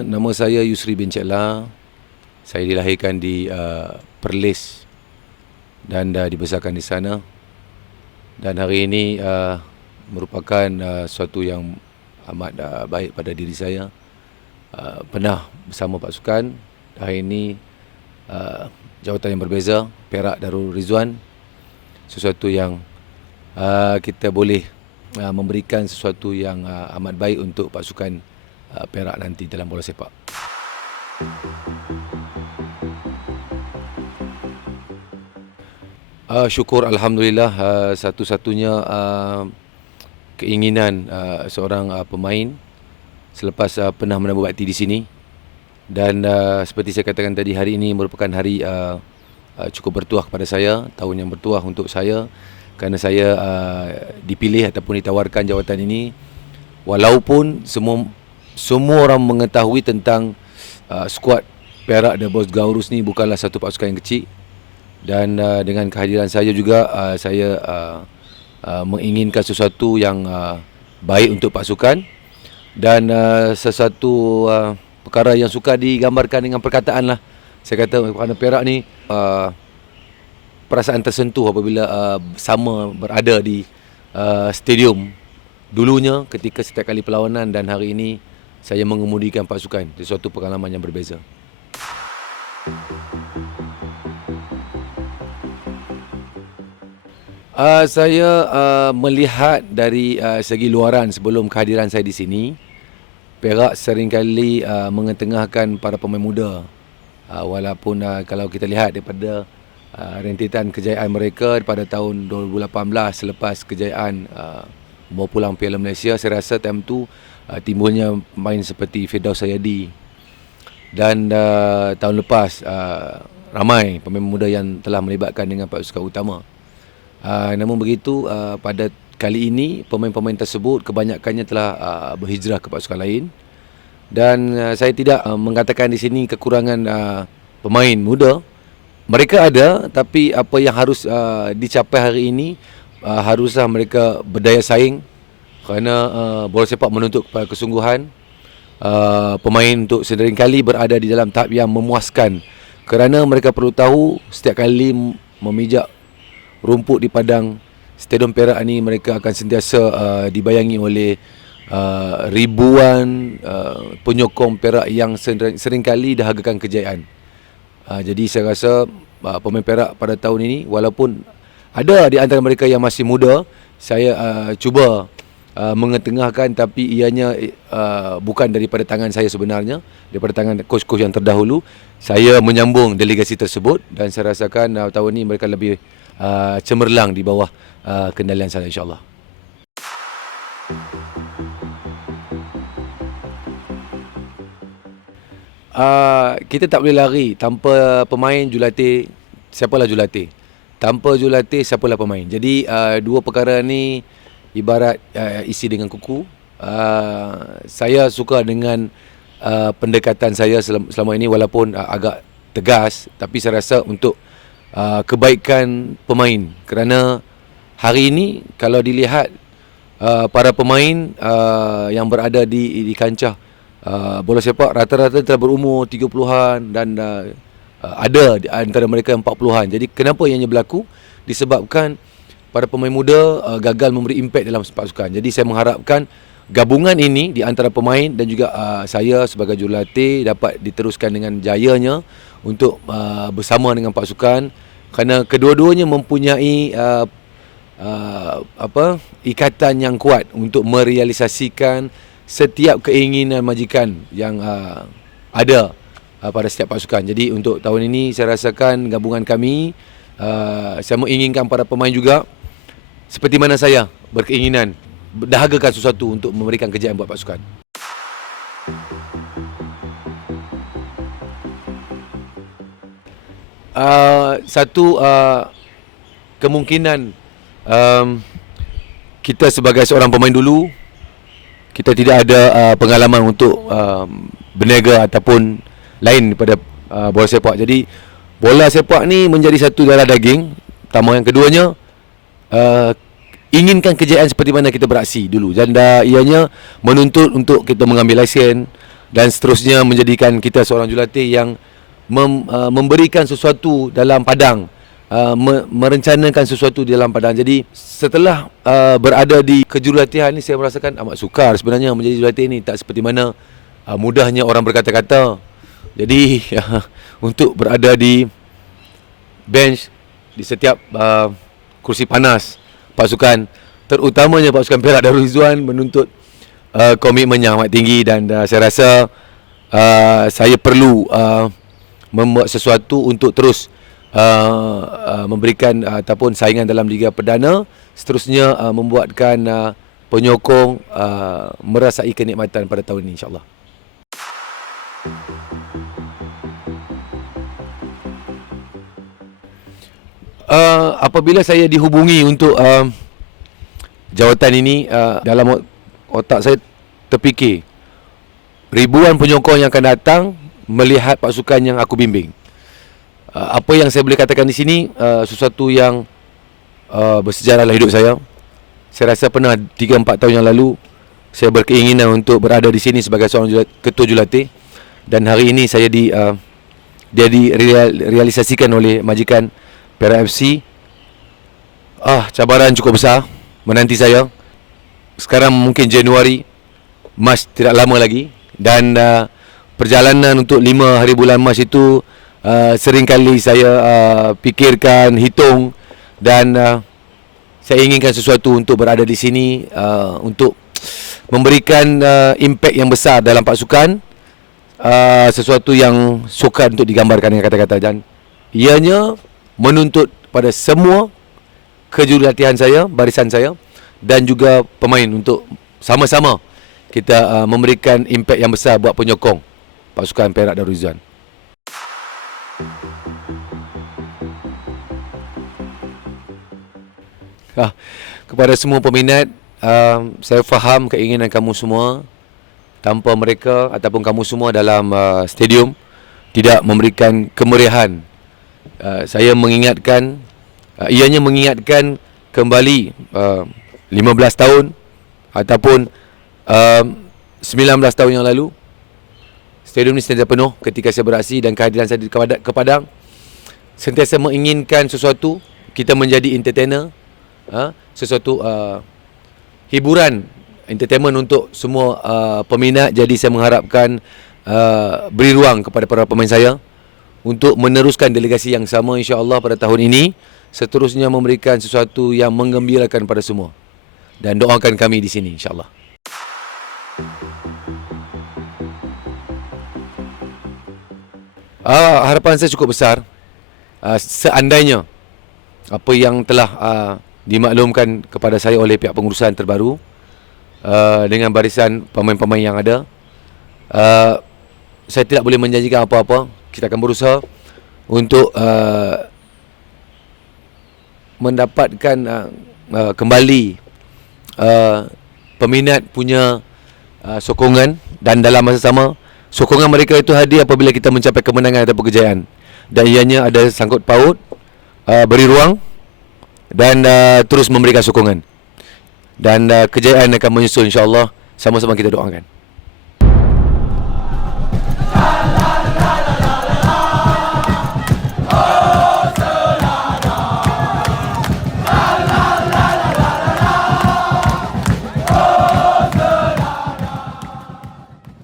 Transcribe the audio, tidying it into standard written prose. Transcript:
Nama saya Yusri bin Cekla. Saya dilahirkan di Perlis dan dibesarkan di sana. Dan hari ini merupakan suatu yang amat baik pada diri saya. Pernah bersama pasukan. Hari ini jawatan yang berbeza, Perak Darul Rizwan. Sesuatu yang kita boleh memberikan sesuatu yang amat baik untuk pasukan Perak nanti dalam bola sepak. Syukur Alhamdulillah, satu-satunya keinginan seorang pemain selepas pernah menambah bakti di sini. Dan seperti saya katakan tadi, hari ini merupakan hari cukup bertuah kepada saya, tahun yang bertuah untuk saya, kerana saya dipilih ataupun ditawarkan jawatan ini. Walaupun semua orang mengetahui tentang skuad Perak The Boys Gaurus ni bukanlah satu pasukan yang kecil. Dan dengan kehadiran saya juga, saya menginginkan sesuatu yang baik untuk pasukan. Dan sesuatu perkara yang suka digambarkan dengan perkataan lah. Saya kata kerana Perak ni perasaan tersentuh apabila sama berada di stadium dulunya ketika setiap kali perlawanan, dan hari ini saya mengemudikan pasukan. Sesuatu pengalaman yang berbeza. Saya melihat dari segi luaran sebelum kehadiran saya di sini, Perak seringkali mengetengahkan para pemain muda. Walaupun kalau kita lihat daripada rentetan kejayaan mereka pada tahun 2018 selepas kejayaan membawa pulang Piala Malaysia, saya rasa time tu timbulnya pemain seperti Firdaus Sayadi. Dan tahun lepas ramai pemain muda yang telah melibatkan dengan pasukan utama. Namun begitu, pada kali ini pemain-pemain tersebut kebanyakannya telah berhijrah ke pasukan lain. Dan saya tidak mengatakan di sini kekurangan pemain muda. Mereka ada, tapi apa yang harus dicapai hari ini, haruslah mereka berdaya saing, kerana bola sepak menuntut kepada kesungguhan. Pemain untuk seringkali berada di dalam tahap yang memuaskan, kerana mereka perlu tahu setiap kali memijak rumput di padang Stadium Perak ni, mereka akan sentiasa dibayangi oleh ribuan penyokong Perak yang seringkali dahagakan kejayaan. Jadi saya rasa pemain Perak pada tahun ini, walaupun ada di antara mereka yang masih muda, saya cuba mengetengahkan, tapi ianya bukan daripada tangan saya sebenarnya, daripada tangan coach-coach yang terdahulu. Saya menyambung delegasi tersebut, dan saya rasakan tahun ini mereka lebih cemerlang di bawah kendalian saya, insyaAllah. Kita tak boleh lari tanpa pemain. Jurulatih, siapalah jurulatih? Tanpa jurulatih, siapalah pemain? Jadi dua perkara ni ibarat isi dengan kuku. Saya suka dengan pendekatan saya selama ini, walaupun agak tegas, tapi saya rasa untuk kebaikan pemain. Kerana hari ini kalau dilihat para pemain yang berada di kancah bola sepak, rata-rata telah berumur 30-an, dan ada di antara mereka 40-an. Jadi kenapa ianya berlaku? Disebabkan para pemain muda gagal memberi impak dalam pasukan. Jadi saya mengharapkan gabungan ini di antara pemain dan juga saya sebagai jurulatih dapat diteruskan dengan jayanya untuk bersama dengan pasukan, kerana kedua-duanya mempunyai ikatan yang kuat untuk merealisasikan setiap keinginan majikan yang ada pada setiap pasukan. Jadi untuk tahun ini saya rasakan gabungan kami, saya menginginkan para pemain juga seperti mana saya berkeinginan dahagakan sesuatu untuk memberikan kejayaan buat pasukan. Satu kemungkinan kita sebagai seorang pemain dulu, kita tidak ada pengalaman untuk berniaga ataupun lain daripada bola sepak. Jadi bola sepak ni menjadi satu darah daging pertama. Yang keduanya, inginkan kejayaan seperti mana kita beraksi dulu, dan ianya menuntut untuk kita mengambil lesen dan seterusnya, menjadikan kita seorang jurulatih yang memberikan sesuatu dalam padang, merencanakan sesuatu di dalam padang. Jadi setelah berada di kejurulatihan ni, saya merasakan amat sukar sebenarnya menjadi jurulatih ni. Tak seperti mana mudahnya orang berkata-kata. Jadi untuk berada di bench di setiap kursi panas pasukan, terutamanya pasukan Perak Darul Rizwan, menuntut komitmen yang amat tinggi, dan saya rasa saya perlu membuat sesuatu untuk terus memberikan ataupun saingan dalam Liga Perdana, seterusnya membuatkan penyokong merasai kenikmatan pada tahun ini, insyaAllah. Apabila saya dihubungi untuk jawatan ini, dalam otak saya terfikir ribuan penyokong yang akan datang melihat pasukan yang aku bimbing. Apa yang saya boleh katakan di sini, sesuatu yang bersejarah dalam hidup saya. Saya rasa pernah 3-4 tahun yang lalu saya berkeinginan untuk berada di sini sebagai seorang ketua jurulatih, dan hari ini saya direalisasikan oleh majikan Perak FC. Cabaran cukup besar menanti saya. Sekarang mungkin Januari, Mac tidak lama lagi, dan perjalanan untuk 5 hari bulan Mac itu sering kali saya fikirkan, hitung, dan saya inginkan sesuatu untuk berada di sini, untuk memberikan impact yang besar dalam pasukan, sesuatu yang sukar untuk digambarkan dengan kata-kata, dan ianya menuntut pada semua kejurulatihan saya, barisan saya, dan juga pemain untuk sama-sama kita memberikan impact yang besar buat penyokong pasukan Perak Darul Rizwan. Kepada semua peminat, saya faham keinginan kamu semua. Tanpa mereka ataupun kamu semua dalam stadium, tidak memberikan kemeriahan. Saya mengingatkan, ianya mengingatkan kembali 15 tahun ataupun 19 tahun yang lalu. Stadium ni sentiasa penuh ketika saya beraksi, dan kehadiran saya ke Padang sentiasa menginginkan sesuatu, kita menjadi entertainer, sesuatu hiburan, entertainment untuk semua peminat. Jadi saya mengharapkan beri ruang kepada para pemain saya untuk meneruskan delegasi yang sama, insya-Allah pada tahun ini, seterusnya memberikan sesuatu yang menggembirakan pada semua, dan doakan kami di sini, insya-Allah. Harapan saya cukup besar. Seandainya apa yang telah dimaklumkan kepada saya oleh pihak pengurusan terbaru, dengan barisan pemain-pemain yang ada, saya tidak boleh menjanjikan apa-apa. Kita akan berusaha untuk mendapatkan kembali peminat punya sokongan, dan dalam masa sama sokongan mereka itu hadir apabila kita mencapai kemenangan ataupun kejayaan, dan ianya ada sangkut paut, beri ruang, dan terus memberikan sokongan, dan kejayaan akan menyusul, insya-Allah. Sama-sama kita doakan.